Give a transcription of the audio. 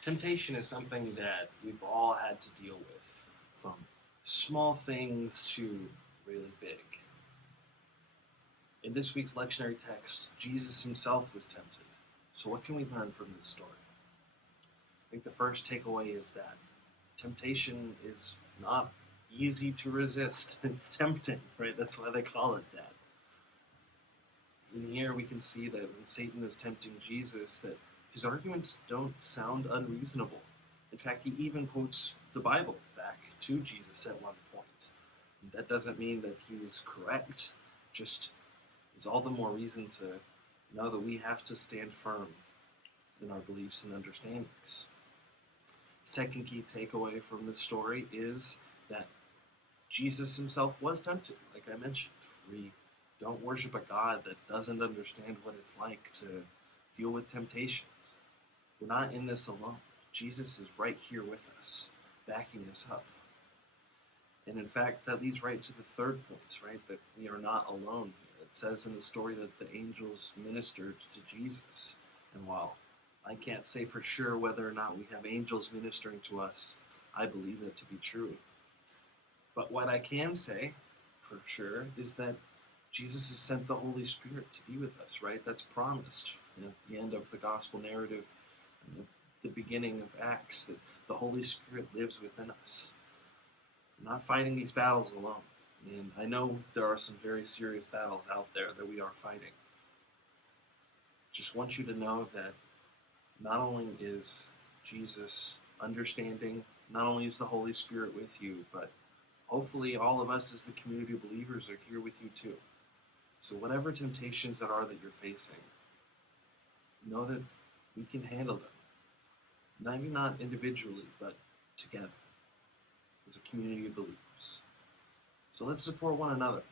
Temptation is something that we've all had to deal with, from small things to really big. In this week's lectionary text, Jesus himself was tempted. So what can we learn from this story? I think the first takeaway is that temptation is not easy to resist. It's tempting, right? That's why they call it that. In here we can see that when Satan is tempting Jesus, that his arguments don't sound unreasonable. In fact, he even quotes the Bible back to Jesus at one point. And that doesn't mean that he's correct, just is all the more reason to know that we have to stand firm in our beliefs and understandings. Second key takeaway from this story is that Jesus himself was tempted, like I mentioned. We don't worship a God that doesn't understand what it's like to deal with temptation. We're not in this alone. Jesus is right here with us, backing us up. And in fact, that leads right to the third point, right? That we are not alone here. It says in the story that the angels ministered to Jesus. And while I can't say for sure whether or not we have angels ministering to us, I believe that to be true. But what I can say for sure is that Jesus has sent the Holy Spirit to be with us, right? That's promised at the end of the gospel narrative, and the beginning of Acts, that the Holy Spirit lives within us. We're not fighting these battles alone. And I know there are some very serious battles out there that we are fighting. Just want you to know that not only is Jesus understanding, not only is the Holy Spirit with you, but hopefully all of us as the community of believers are here with you too. So whatever temptations that are that you're facing, know that we can handle them. Maybe not individually, but together as a community of believers. So let's support one another.